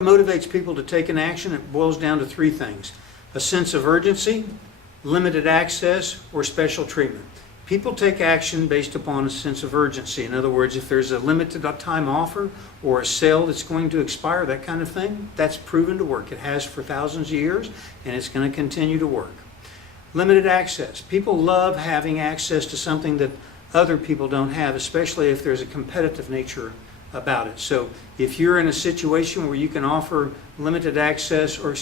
Motivates people to take an action, it boils down to three things: a sense of urgency, limited access, or special treatment. People take action based upon a sense of urgency. In other words, if there's a limited time offer or a sale that's going to expire, that kind of thing, that's proven to work. It has for thousands of years, and it's going to continue to work. Limited access. People love having access to something that other people don't have, especially if there's a competitive nature about it. So if you're in a situation where you can offer limited access, or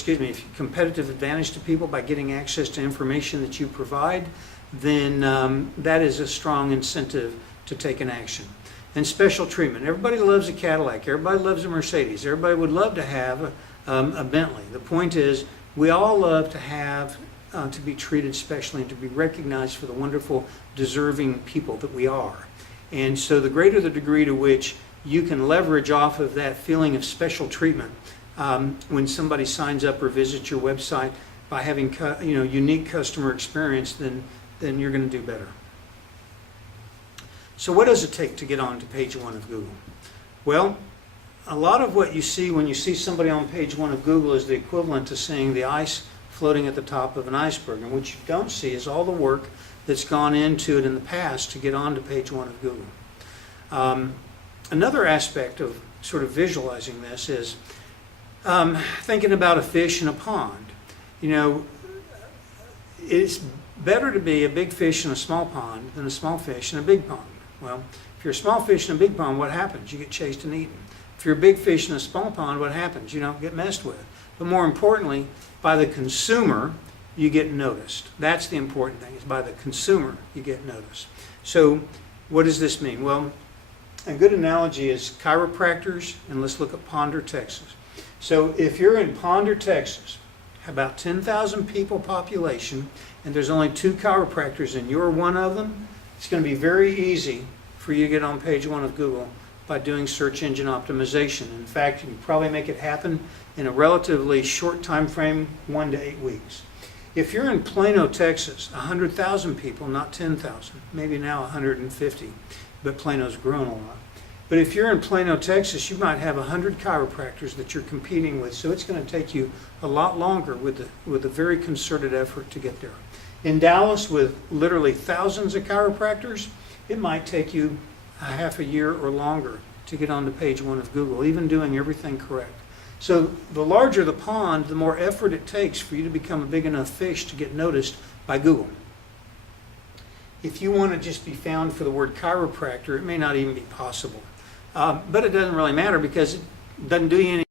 competitive advantage to people by getting access to information that you provide, then that is a strong incentive to take an action. And special treatment. Everybody loves a Cadillac. Everybody loves a Mercedes. Everybody would love to have a Bentley. The point is, we all love to have to be treated specially and to be recognized for the wonderful, deserving people that we are. And so the greater the degree to which you can leverage off of that feeling of special treatment when somebody signs up or visits your website by having unique customer experience, then you're going to do better. So what does it take to get on to page 1 of Google? Well, a lot of what you see when you see somebody on page 1 of Google is the equivalent to seeing the ice floating at the top of an iceberg. And what you don't see is all the work that's gone into it in the past to get on to page 1 of Google. Another aspect of sort of visualizing this is thinking about a fish in a pond. You know, it's better to be a big fish in a small pond than a small fish in a big pond. Well, if you're a small fish in a big pond, what happens? You get chased and eaten. If you're a big fish in a small pond, what happens? You don't get messed with. But more importantly, by the consumer, you get noticed. That's the important thing, is by the consumer, you get noticed. So what does this mean? Well, a good analogy is chiropractors, and let's look at Ponder, Texas. So if you're in Ponder, Texas, about 10,000 people population, and there's only 2 chiropractors and you're one of them, it's going to be very easy for you to get on page 1 of Google by doing search engine optimization. In fact, you can probably make it happen in a relatively short time frame, 1 to 8 weeks. If you're in Plano, Texas, 100,000 people, not 10,000, maybe now 150, but Plano's grown a lot. But if you're in Plano, Texas, you might have 100 chiropractors that you're competing with, so it's going to take you a lot longer with a very concerted effort to get there. In Dallas, with literally thousands of chiropractors, it might take you a half a year or longer to get onto page 1 of Google, even doing everything correct. So the larger the pond, the more effort it takes for you to become a big enough fish to get noticed by Google. If you want to just be found for the word chiropractor, it may not even be possible. But it doesn't really matter, because it doesn't do you any